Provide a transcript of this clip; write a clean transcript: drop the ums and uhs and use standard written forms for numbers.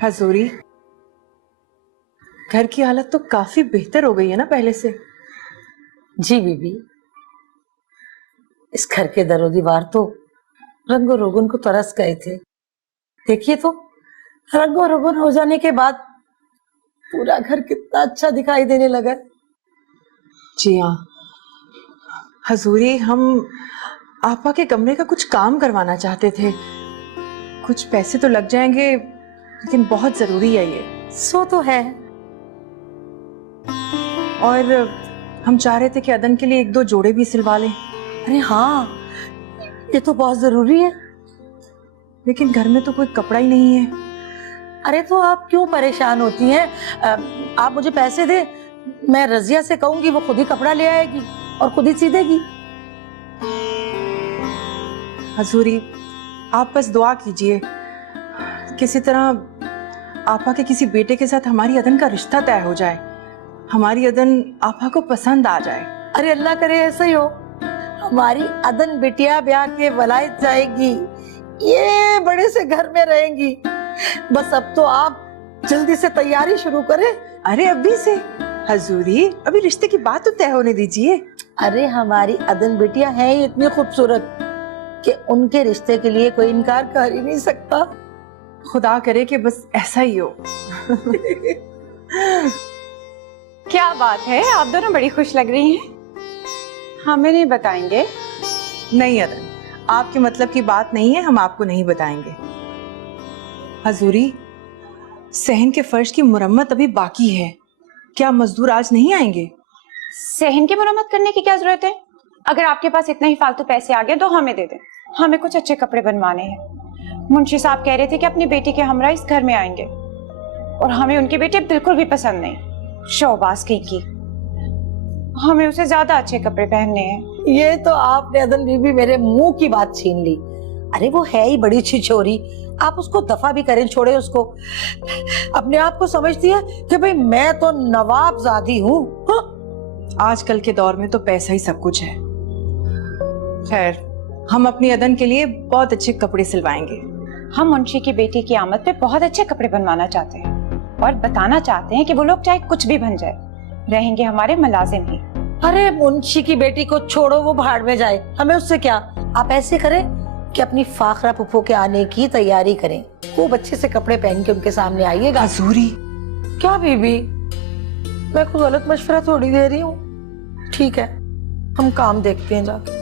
हजूरी, घर की हालत तो काफी बेहतर हो गई है ना पहले से। जी बीबी, इस घर के दरो दीवार तो रंगो रोगन को तरस गए थे। देखिए तो रंगो रोगन हो जाने के बाद पूरा घर कितना अच्छा दिखाई देने लगा। जी हाँ हजूरी, हम आपा के कमरे का कुछ काम करवाना चाहते थे। कुछ पैसे तो लग जाएंगे, लेकिन बहुत जरूरी है ये। सो तो है। और हम चाह रहे थे कि अदन के लिए 1-2 जोड़े भी सिलवा लें। अरे हाँ, ये तो बहुत जरूरी है। लेकिन घर में तो कोई कपड़ा ही नहीं है। अरे तो आप क्यों परेशान होती हैं? आप मुझे पैसे दे, मैं रजिया से कहूंगी, वो खुद ही कपड़ा ले आएगी और खुद ही सी देगी। हजूरी, आप बस दुआ कीजिए, किसी तरह आपा के किसी बेटे के साथ हमारी अदन का रिश्ता तय हो जाए, हमारी अदन आपा को पसंद आ जाए। अरे अल्लाह करे ऐसा ही हो। हमारी अदन बिटिया ब्याह के वलायत जाएगी, ये बड़े से घर में रहेंगी। बस अब तो आप जल्दी से तैयारी शुरू करें। अरे अभी से हजूरी, अभी रिश्ते की बात तो तय होने दीजिए। अरे हमारी अदन बिटिया है ही इतनी खूबसूरत कि उनके रिश्ते के लिए कोई इनकार कर ही नहीं सकता। खुदा करे कि बस ऐसा ही हो। क्या बात है, आप दोनों बड़ी खुश लग रही हैं। हमें नहीं बताएंगे? नहीं अदन, आपके मतलब की बात नहीं है, हम आपको नहीं बताएंगे। हजूरी, सहन के फर्श की मुरम्मत अभी बाकी है, क्या मजदूर आज नहीं आएंगे? सहन की मरम्मत करने की क्या जरूरत है? अगर आपके पास इतना ही फालतू पैसे आ गए तो हमें दे दें, हमें कुछ अच्छे कपड़े बनवाने हैं। मुंशी साहब कह रहे थे कि अपनी बेटी के हमरा इस घर में आएंगे, और हमें उनके बेटे बिल्कुल भी पसंद नहीं। शोबाज की हमें उसे ज्यादा अच्छे कपड़े पहनने हैं। ये तो आपने अदन बीबी मेरे मुंह की बात छीन ली। अरे वो है ही बड़ी अच्छी छोरी, आप उसको दफा भी करें, छोड़े उसको। अपने आप को समझती है कि भाई मैं तो नवाबजादी हूँ। आजकल के दौर में तो पैसा ही सब कुछ है। खैर, हम अपनी अदन के लिए बहुत अच्छे कपड़े सिलवाएंगे। हम मुंशी की बेटी की आमद पे बहुत अच्छे कपड़े बनवाना चाहते हैं, और बताना चाहते हैं कि वो लोग चाहे कुछ भी बन जाए, रहेंगे हमारे मुलाजिम ही। अरे मुंशी की बेटी को छोड़ो, वो भाड़ में जाए, हमें उससे क्या। आप ऐसे करें कि अपनी फाखरा पुप्पो के आने की तैयारी करें, खूब अच्छे से कपड़े पहन के उनके सामने आइएगा। हजूरी, क्या बीबी, मैं कोई गलत मशवरा थोड़ी दे रही हूँ। ठीक है, हम काम देखते हैं जाके।